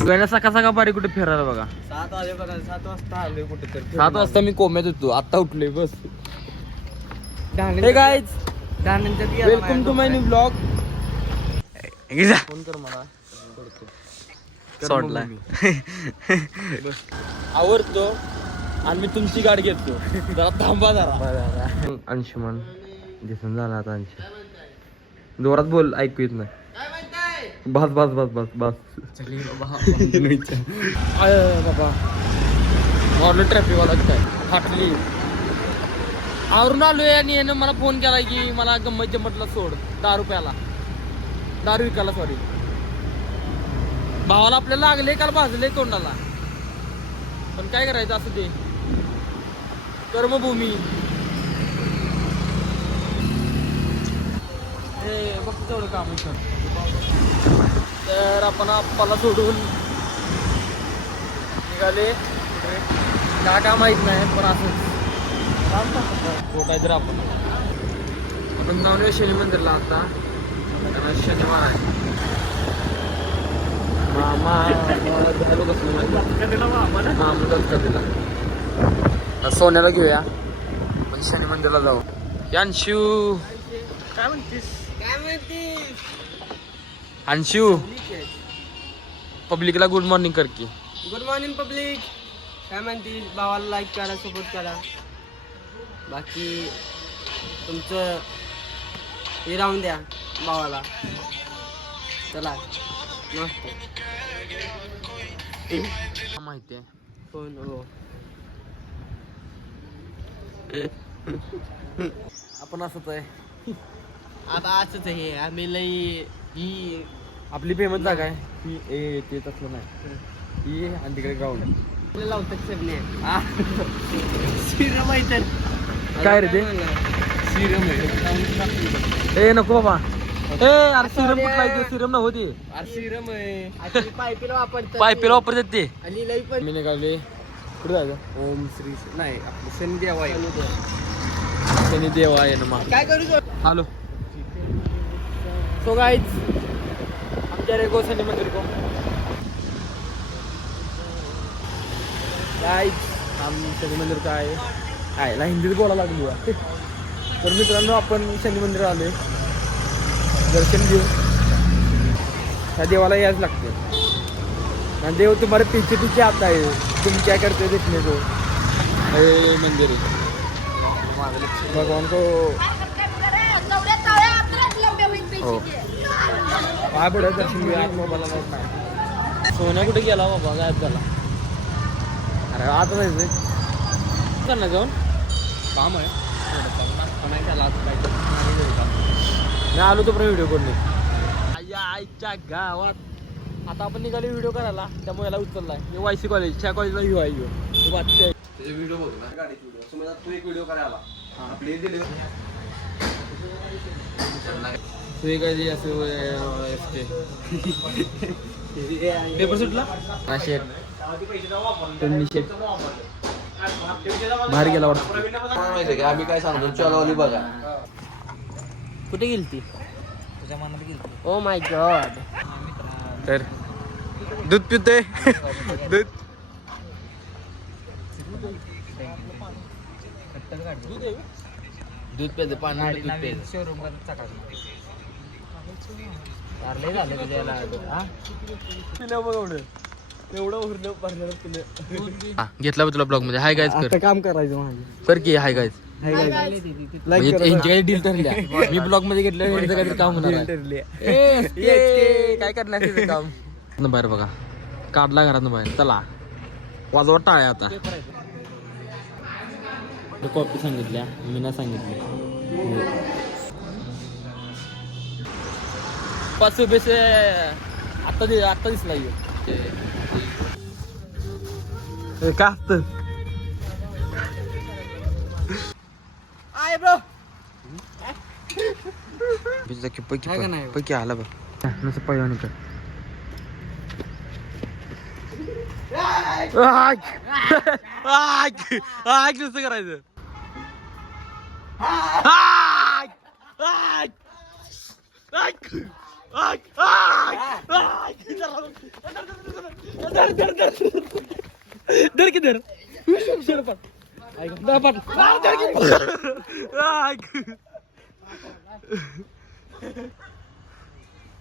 सकाळ सकाळ बारी कुठे फिरायला बघा 7 वाजे बघा 7 वाजता आलोय कुठे तर 7 वाजता मी कोम्यात होतो आता उठलोय बस. Hey guys welcome to my new blog. Phone कर मला सोडला आवडतो आणि मी तुमची गाडी घेतो जरा थांबा जरा. अंशुमन दिसून झाला आता अंश जोरात बोल ऐकू येत नाही. बस बस बस बस बस बाबा मॉर्निंग ट्रॅफिक वाला काय फाटली आवरून आलोय आणि यानं मला फोन केला की मला गंमत जम्मतला सोड 10 रुपयाला 10 विकायला सॉरी भावाला आपल्याला लागले काल भाजले तोंडाला पण काय करायचं असं ते कर्मभूमी. हे फक्त तेवढं काम आहे तर आपण आप्पाला सोडून निघाले काय माहित नाही पण असंच तर आपण जाऊन शनी मंदिरला आता शनिवार आहे. मामा सोन्याला घेऊया पण शनी मंदिरला जाऊ. अंशू काय म्हणतीस अंशू पब्लिकला गुड मॉर्निंग कर की. Good morning public. काय म्हणतीस भावाला लाईक करा सपोर्ट करा बाकी तुमचं हे राहून द्या भावाला. चला नमस्ते. माहिती आहे फोन हो आपण असंच आहे आता असंच आहे आम्ही लई ही आपली फेमस जागा आहे ही ए ते तसलं नाही ही आणि तिकडे ग्राउंड आहे लावतात चढणे सिरम आहे तर काय रे ते सिरम आहे ए नको बाबा ए अरे सिरम कुठला आहे सिरम नव्हती सिरम आहे पायपीला वापरतात पायपीला वापरतात ते. आणि लई पण मी निघाले कुठे जायचं ओम श्री नाही आपलं शनिदेव आहे शनी देव आहे ना मग काय करू हॅलो सो गाइस हम जा रहे गो शनि मंदिर को गाइस हम शनि मंदिर का आहे ला हिंदीत बोलायला लागलो तर मित्रांनो आपण शनि मंदिर आलोय दर्शन घेऊ त्या देवाला याच लागते आणि देव तुम्हारे पीछे पीछे आता है तुम क्या करते देखने को मंदिर भगवान को हो काय पडत दर्शन घेऊया आज मोबाईलला नाही. सोन्या कुठे गेला बाबा गायब झाला. अरे आता जायचंय ना जाऊन काम आहे मी आलो तो पण व्हिडिओ करून आईच्या गावात आता आपण निघाले व्हिडिओ करायला त्यामुळे याला उचललाय वायसी कॉलेज त्या कॉलेजला व्ह्यू आहे व्हिडिओ बघ ना गाडीची व्हिडिओ समजा तू एक व्हिडिओ करायला आपली दिली पेपर सुटला शेट बाहेर गेला वाटतं माहिती की आम्ही काय सांगतो चलवली बघा कुठे गेली ती तुझ्या मनात गेली ओ माय गॉड तर दूध पिते दूध दूध पेते पाणी दूध पेते शोरूम झालं तुझ्याला एवढं उरलं भरलेलं पिलं घेतला तुला ब्लॉग मध्ये हाय गाईज कर काम करायचं कर की हाय गाईज म्हणजे डील ठरल्या मी ब्लॉग मध्ये घेतलं काहीतरी काम होणार काय करणार तिचं काम बाहेर बघा काढला घरात बाहेर चला वाजवा टाळ्या आता कॉपी सांगितल्या मी ना सांगितलं 5 रुपये से आता दिसला का असत आय ब्रो पैकी आला बघ नुसतं पहिलं कर नुसतं करायचं धर की धर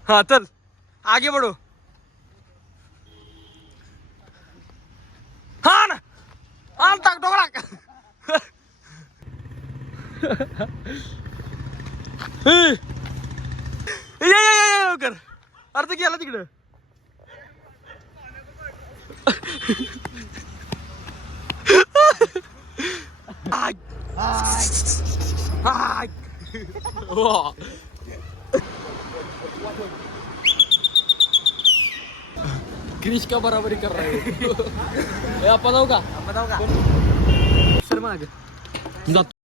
हाँ चल आगे बढ़ो हाँ ना हाँ टाक डोकराक ये कर अर्थ गेला तिकडं क्रिश का बराबरी कर रहा है आपण जाऊ का सर माग जातो